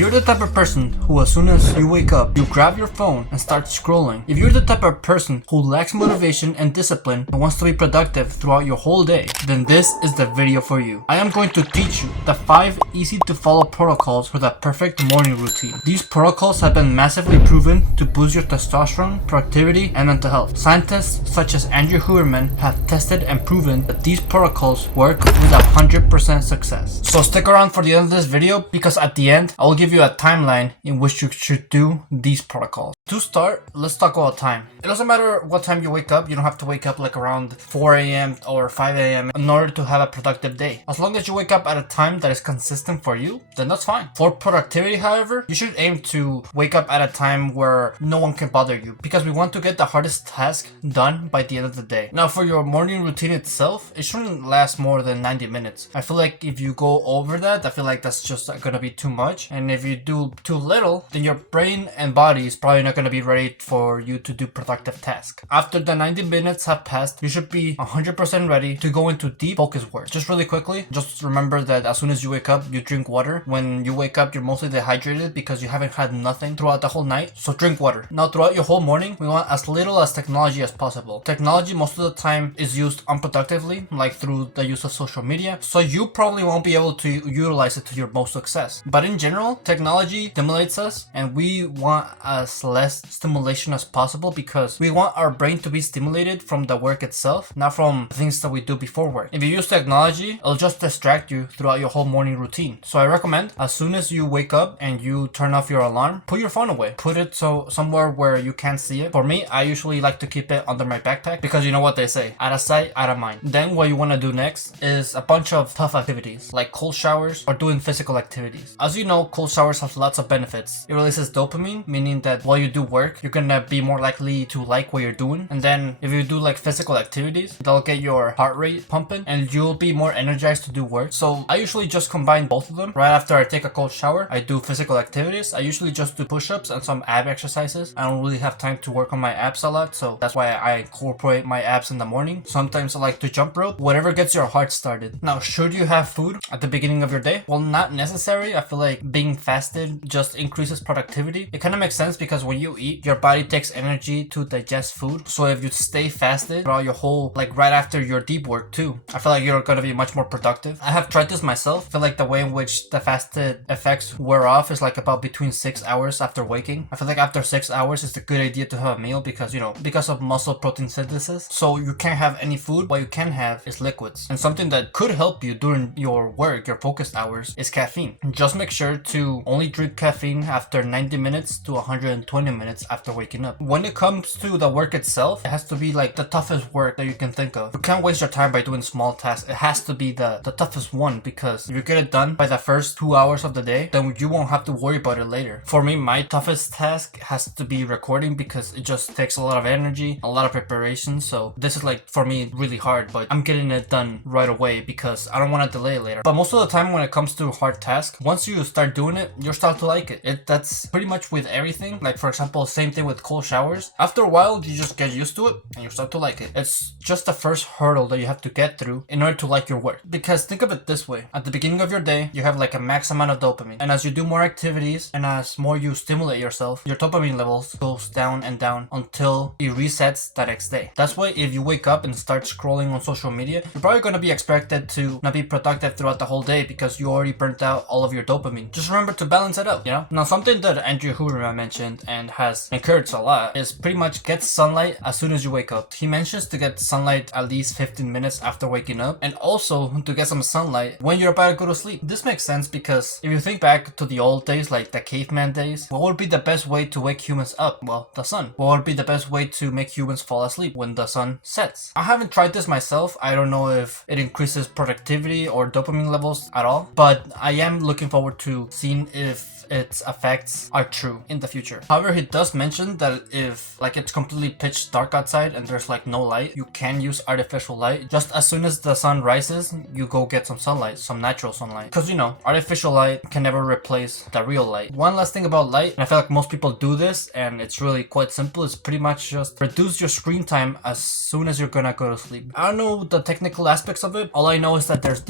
you're the type of person who as soon as you wake up, you grab your phone and start scrolling, if you're the type of person who lacks motivation and discipline and wants to be productive throughout your whole day, then this is the video for you. I am going to teach you the 5 easy to follow protocols for the perfect morning routine. These protocols have been massively proven to boost your testosterone, productivity, and mental health. Scientists such as Andrew Huberman have tested and proven that these protocols work with 100% success. So stick around for the end of this video, because at the end I will give you a timeline in which you should do these protocols. To start, let's talk about time. It doesn't matter what time you wake up. You don't have to wake up like around 4 a.m. or 5 a.m. in order to have a productive day. As long as you wake up at a time that is consistent for you, then that's fine. For productivity, however, you should aim to wake up at a time where no one can bother you, because we want to get the hardest task done by the end of the day. Now, for your morning routine itself, it shouldn't last more than 90 minutes. I feel like if you go over that, I feel like that's just gonna be too much. And if you do too little, then your brain and body is probably not gonna be ready for you to do productive tasks. After the 90 minutes have passed, you should be 100% ready to go into deep focus work. Just really quickly, just remember that as soon as you wake up, you drink water. When you wake up, you're mostly dehydrated because you haven't had nothing throughout the whole night, so drink water. Now, throughout your whole morning, we want as little as technology as possible. Technology most of the time is used unproductively, like through the use of social media, so you probably won't be able to utilize it to your most success. But in general, technology stimulates us, and we want as less stimulation as possible because we want our brain to be stimulated from the work itself, not from things that we do before work. If you use technology, it'll just distract you throughout your whole morning routine. So I recommend, as soon as you wake up and you turn off your alarm, put your phone away. Put it somewhere where you can't see it. For me, I usually like to keep it under my backpack, because you know what they say, out of sight, out of mind. Then what you want to do next is a bunch of tough activities like cold showers or doing physical activities. As you know, cold showers have lots of benefits. It releases dopamine, meaning that while you do work, you're gonna be more likely to like what you're doing. And then if you do like physical activities, they'll get your heart rate pumping and you'll be more energized to do work. So I usually just combine both of them. Right after I take a cold shower, I do physical activities. I usually just do push-ups and some ab exercises. I don't really have time to work on my abs a lot, so that's why I incorporate my abs in the morning. Sometimes I like to jump rope, whatever gets your heart started. Now, should you have food at the beginning of your day? Well, not necessary. I feel like being fasted just increases productivity. It kind of makes sense because when you eat, your body takes energy to digest food. So if you stay fasted throughout your whole, like right after your deep work too, I feel like you're gonna be much more productive. I have tried this myself. I feel like the way in which the fasted effects wear off is like about between 6 hours after waking. I feel like after 6 hours, it's a good idea to have a meal because, you know, because of muscle protein synthesis. So you can't have any food. What you can have is liquids. And something that could help you during your work, your focused hours, is caffeine. Just make sure to only drink caffeine after 90 minutes to 120 minutes after waking up. When it comes to the work itself, it has to be like the toughest work that you can think of. You can't waste your time by doing small tasks. It has to be the toughest one, because if you get it done by the first 2 hours of the day, then you won't have to worry about it later. For me, my toughest task has to be recording, because it just takes a lot of energy, a lot of preparation. So this is like, for me, really hard, but I'm getting it done right away because I don't want to delay later. But most of the time when it comes to hard tasks, once you start doing it, you'll start to like it. That's pretty much with everything. Like, for example, same thing with cold showers. After a while, you just get used to it and you start to like it. It's just the first hurdle that you have to get through in order to like your work. Because think of it this way. At the beginning of your day, you have like a max amount of dopamine. And as you do more activities and as more you stimulate yourself, your dopamine levels goes down and down until it resets the next day. That's why if you wake up and start scrolling on social media, you're probably going to be expected to not be productive throughout the whole day because you already burnt out all of your dopamine. Just remember to balance it out, you know? Now, something that Andrew Huberman mentioned and has encouraged a lot is pretty much get sunlight as soon as you wake up. He mentions to get sunlight at least 15 minutes after waking up, and also to get some sunlight when you're about to go to sleep. This makes sense because if you think back to the old days, like the caveman days, what would be the best way to wake humans up? Well, the sun. What would be the best way to make humans fall asleep? When the sun sets. I haven't tried this myself. I don't know if it increases productivity or dopamine levels at all, but I am looking forward to seeing if its effects are true in the future. However, he does mention that if like it's completely pitch dark outside and there's like no light, you can use artificial light. Just as soon as the sun rises, you go get some sunlight, some natural sunlight. Because, you know, artificial light can never replace the real light. One last thing about light, and I feel like most people do this and it's really quite simple, is pretty much just reduce your screen time as soon as you're gonna go to sleep. I don't know the technical aspects of it. All I know is that there's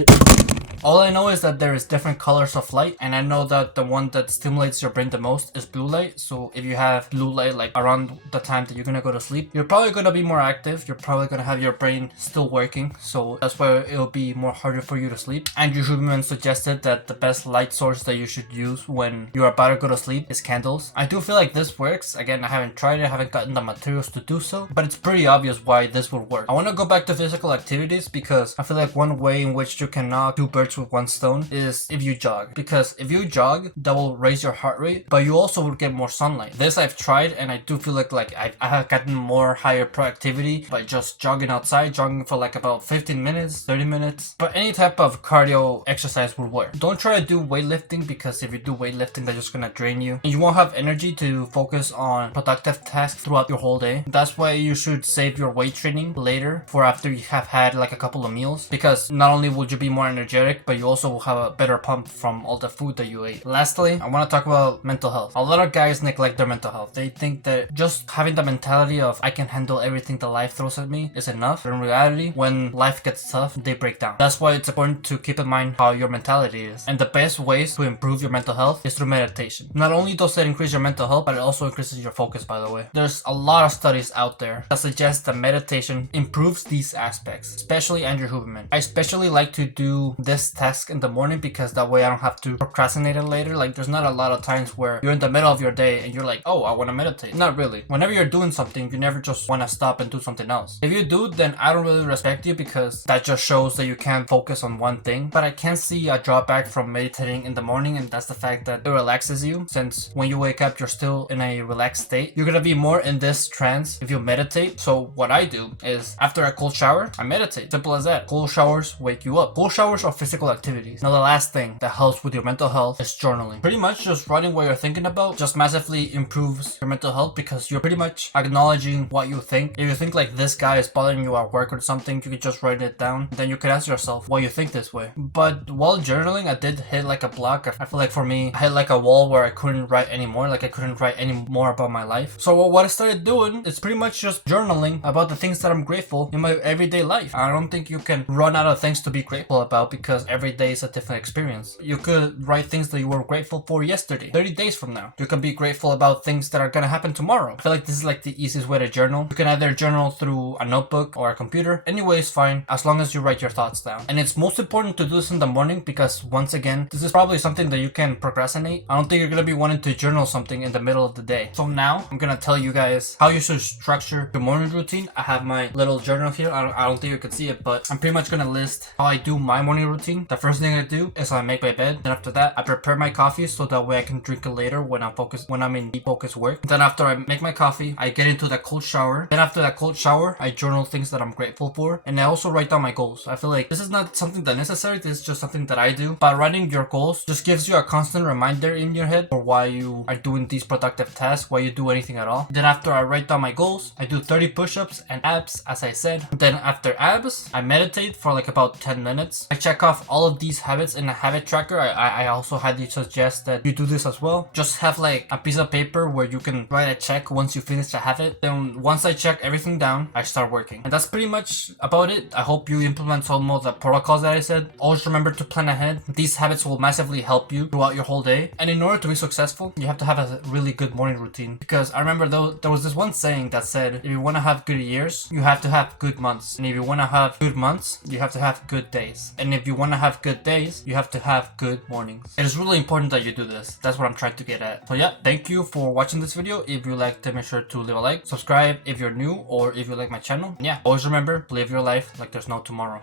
All I know is that there is different colors of light, and I know that the one that stimulates your brain the most is blue light. So if you have blue light like around the time that you're gonna go to sleep, you're probably gonna be more active. You're probably gonna have your brain still working, so that's why it'll be more harder for you to sleep. Andrew Huberman suggested that the best light source that you should use when you're about to go to sleep is candles. I do feel like this works. Again, I haven't tried it, I haven't gotten the materials to do so, but it's pretty obvious why this would work. I want to go back to physical activities because I feel like one way in which you can knock two birds with one stone is if you jog. Because if you jog, that will raise your heart rate, but you also will get more sunlight. This I've tried, and I do feel like I have gotten more higher productivity by just jogging outside, jogging for like about 15 minutes, 30 minutes. But any type of cardio exercise will work. Don't try to do weightlifting, because if you do weightlifting, that's just gonna drain you, and you won't have energy to focus on productive tasks throughout your whole day. That's why you should save your weight training later for after you have had like a couple of meals, because not only will you be more energetic, but you also will have a better pump from all the food that you ate. Lastly, I want to talk about mental health. A lot of guys neglect their mental health. They think that just having the mentality of I can handle everything that life throws at me is enough. But in reality, when life gets tough, they break down. That's why it's important to keep in mind how your mentality is. And the best ways to improve your mental health is through meditation. Not only does it increase your mental health, but it also increases your focus, by the way. There's a lot of studies out there that suggest that meditation improves these aspects, especially Andrew Huberman. I especially like to do this task in the morning because that way I don't have to procrastinate it later. Like, there's not a lot of times where you're in the middle of your day and you're like, oh, I want to meditate. Not really. Whenever you're doing something, you never just want to stop and do something else. If you do, then I don't really respect you, because that just shows that you can't focus on one thing. But I can see a drawback from meditating in the morning, and that's the fact that it relaxes you, since when you wake up, you're still in a relaxed state. You're gonna be more in this trance if you meditate. So what I do is, after a cold shower, I meditate. Simple as that. Cold showers wake you up. Cold showers are physical activities. Now, the last thing that helps with your mental health is journaling. Pretty much just writing what you're thinking about just massively improves your mental health, because you're pretty much acknowledging what you think. If you think like this guy is bothering you at work or something, you could just write it down. Then you could ask yourself why you think this way. But while journaling, I did hit like a block. I feel like for me, I hit like a wall where I couldn't write anymore. Like, I couldn't write any more about my life. So what I started doing is pretty much just journaling about the things that I'm grateful in my everyday life. I don't think you can run out of things to be grateful about, because every day is a different experience. You could write things that you were grateful for yesterday, 30 days from now. You can be grateful about things that are gonna happen tomorrow. I feel like this is like the easiest way to journal. You can either journal through a notebook or a computer. Any way is fine, as long as you write your thoughts down. And it's most important to do this in the morning, because once again, this is probably something that you can procrastinate. I don't think you're gonna be wanting to journal something in the middle of the day. So now I'm gonna tell you guys how you should structure your morning routine. I have my little journal here. I don't think you can see it, but I'm pretty much gonna list how I do my morning routine. The first thing I do is I make my bed. Then after that, I prepare my coffee so that way I can drink it later when I'm in deep focus work. Then after I make my coffee, I get into the cold shower. Then after that cold shower, I journal things that I'm grateful for, and I also write down my goals. I feel like this is not something that necessary. This is just something that I do. But writing your goals just gives you a constant reminder in your head for why you are doing these productive tasks, why you do anything at all. Then after I write down my goals, I do 30 push-ups and abs, as I said. Then after abs, I meditate for like about 10 minutes. I check off all of these habits in a habit tracker. I also highly suggest that you do this as well. Just have like a piece of paper where you can write a check once you finish the habit. Then once I check everything down, I start working. And that's pretty much about it. I hope you implement some of the protocols that I said. Always remember to plan ahead. These habits will massively help you throughout your whole day. And in order to be successful, you have to have a really good morning routine. Because I remember there was this one saying that said, if you want to have good years, you have to have good months. And if you want to have good months, you have to have good days. And if you want to have good days, you have to have good mornings. It is really important that you do this. That's what I'm trying to get at. So yeah, thank you for watching this video. If you liked it, make sure to leave a like, subscribe if you're new, or if you like my channel. And yeah, always remember, live your life like there's no tomorrow.